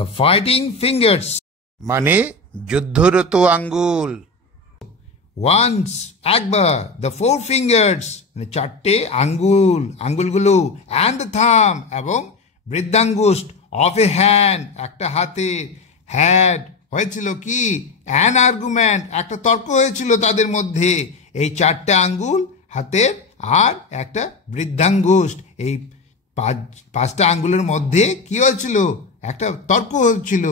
The fighting fingers মানে যুদ্ধরত আঙ্গুল। Once একবার, দ্য ফোর ফিঙ্গার্স মানে চারটে আঙ্গুল, আঙ্গুলগুলো, অ্যান্ড দ্য থাম এবং বৃদ্ধাঙ্গুষ্ঠ অফ এ হ্যান্ড একটা হাতে, হ্যাড হয়েছিল কি অ্যান আর্গুমেন্ট একটা তর্ক হয়েছিল তাদের মধ্যে। এই চারটে আঙ্গুল হাতের আর একটা বৃদ্ধাঙ্গুষ্ঠ, এই পাঁচটা আঙ্গুলের মধ্যে কি হয়েছিল একটা তর্ক হয়েছিল।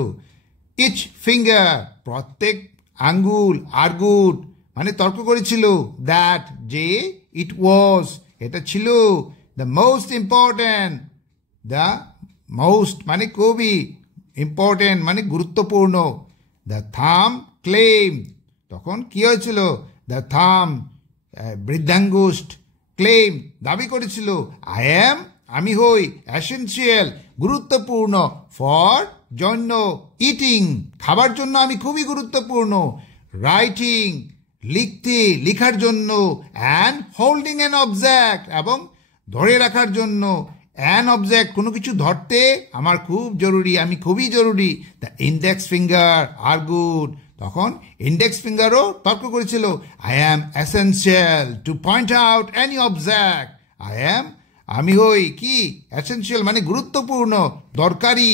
ইচ ফিঙ্গার প্রত্যেক আঙ্গুল, আর্গুড মানে তর্ক করেছিল, দ্যাট যে, ইট ওয়াজ এটা ছিল, the most important, the most মানে কবি, ইম্পর্ট্যান্ট মানে গুরুত্বপূর্ণ, দ্য থাম ক্লেম তখন কি হয়েছিল, দ্য থাম বৃদ্ধাঙ্গুষ্ঠ ক্লেম দাবি করেছিল, আই অ্যাম আমি হই, এসেনশিয়াল গুরুত্বপূর্ণ, ফর জন্য, ইটিং খাবার জন্য আমি খুবই গুরুত্বপূর্ণ, রাইটিং লিখতে লেখার জন্য, অ্যান্ড হোল্ডিং অ্যান অবজেক্ট এবং ধরে রাখার জন্য, অ্যান অবজেক্ট কোনো কিছু ধরতে আমার খুব জরুরি, আমি খুবই জরুরি। The index finger argued তখন ইন্ডেক্স ফিঙ্গারও তর্ক করেছিল, I am essential to point out any object, I am আমি হই কি এসেনশিয়াল মানে গুরুত্বপূর্ণ, দরকারি,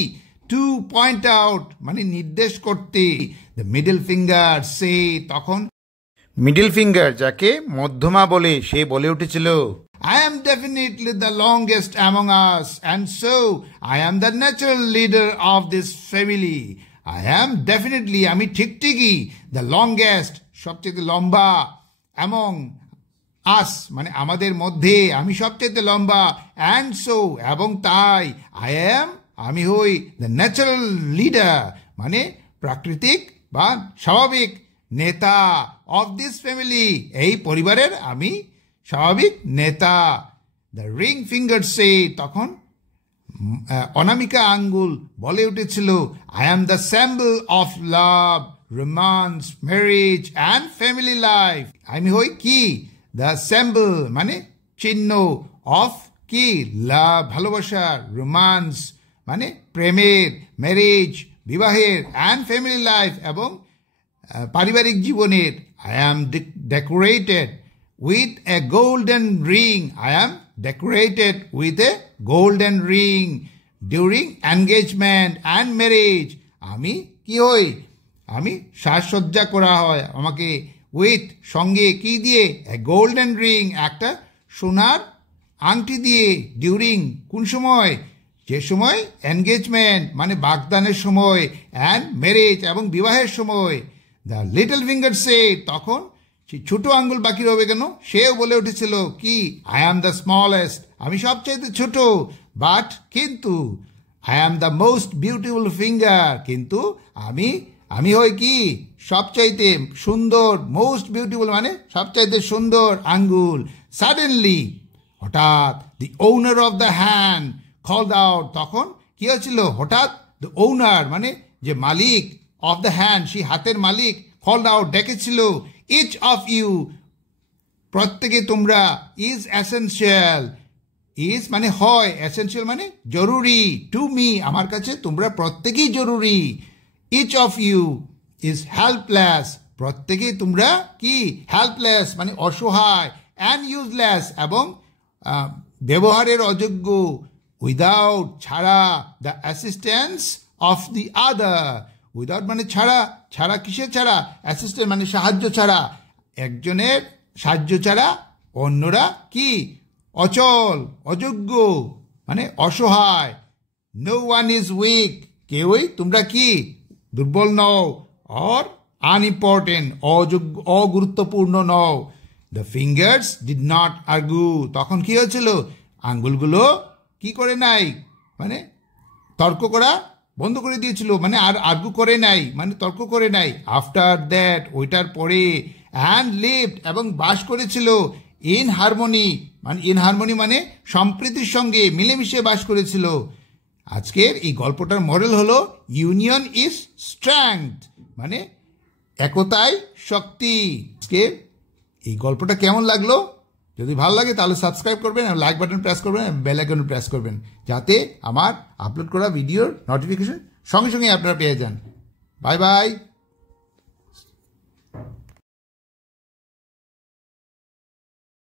টু পয়েন্ট আউট মানে নির্দেশ করতে। দ্য মিডল ফিঙ্গার সে তখন মিডল ফিঙ্গার যাকে মধ্যমা বলে সে বলে উঠেছিল, I am definitely the longest among us, and so I am the natural leader of this family. I am definitely আমি ঠিকই the longest সবচেয়ে লম্বা, among us মানে আমাদের মধ্যে আমি সবচেয়ে লম্বা, and so এবং তাই I am আমি হই the natural leader মানে প্রাকৃতিক বা স্বাভাবিক নেতা of this family এই পরিবারের আমি স্বাভাবিক নেতা। দ্য রিং ফিঙ্গার সে তখন অনামিকা আঙ্গুল বলে উঠেছিল, I am the স্যাম্বল of love, romance, marriage and family life আমি হই কি দ্য স্যাম্বল মানে চিহ্ন, অফ কি লাভ ভালোবাসা, রোমান্স মানে প্রেমের, ম্যারেজ বিবাহের, অ্যান্ড ফ্যামিলি লাইফ এবং পারিবারিক জীবনের। I am decorated with a golden ring, I am decorated with a golden ring during engagement and marriage আমি কি হই আমি সাজসজ্জা করা হয় আমাকে, উইথ সঙ্গে কি দিয়ে, a golden ring একটা সোনার আংটি দিয়ে, ডিউরিং কোন সময়, যে সময় এনগেজমেন্ট মানে বাগদানের সময়, অ্যান্ড ম্যারেজ এবং বিবাহের সময়। দ্য লিটল ফিঙ্গার সে তখন ছোট আঙ্গুল বাকি রবে কেন, সেও বলে উঠেছিল কি আই অ্যাম দ্য স্মলেস্ট আমি সবচাইতে ছোট, বাট কিন্তু I am the most beautiful finger কিন্তু আমি হই কি সবচাইতে সুন্দর, মোস্ট বিউটিফুল মানে সবচাইতে সুন্দর আঙ্গুল। সাডেনলি হঠাৎ the owner of the hand called out তখন কি হয়েছিল, হঠাৎ দ্য ওনার মানে যে মালিক, অফ দ্য হ্যান্ড সেই হাতের মালিক, কলড আউট ডেকেছিল, ইচ অফ ইউ প্রত্যেকে তোমরা, ইজ এসেনশিয়াল ইজ মানে হয়, এসেনশিয়াল মানে জরুরি, টু মি আমার কাছে তোমরা প্রত্যেকেই জরুরি, each of you is helpless প্রত্যেকেই তোমরা কি হেল্পলেস মানে অসহায়, অ্যান্ড ইউজলেস এবং ব্যবহারের অযোগ্য, উইদাউট ছাড়া, the assistance of the other without মানে ছাড়া, ছাড়া কিসের ছাড়া, অ্যাসিস্ট্যান্ট মানে সাহায্য ছাড়া, একজনের সাহায্য ছাড়া অন্যরা কি অচল, অযোগ্য মানে অসহায়। নো ওয়ান ইজ উইক কেউই তোমরা কি দুর্বল নও, অর আনইম্পর্টেন্ট অযোগ্য অগুরুত্বপূর্ণ নও। The fingers did not argue তখন কি হয়েছিল, আঙ্গুলগুলো কি করে নাই মানে তর্ক করা বন্ধ করে দিয়েছিল, মানে আর আর্গু করে নাই মানে তর্ক করে নাই। আফটার দ্যাট ওইটার পরে, অ্যান্ড লিভড এবং বাস করেছিল, ইন হারমোনি মানে ইন হারমোনি মানে সম্প্রীতির সঙ্গে মিলেমিশে বাস করেছিল। আজকের এই গল্পটার মডেল হলো ইউনিয়ন ইজ স্ট্রেংথ মানে একতায় শক্তি। আজকের এই গল্পটা কেমন লাগলো, যদি ভালো লাগে তাহলে সাবস্ক্রাইব করবেন, লাইক বাটন প্রেস করবেন, বেল আইকন প্রেস করবেন, যাতে আমার আপলোড করা ভিডিওর নোটিফিকেশন সঙ্গে সঙ্গে আপনারা পেয়ে যান। Bye bye.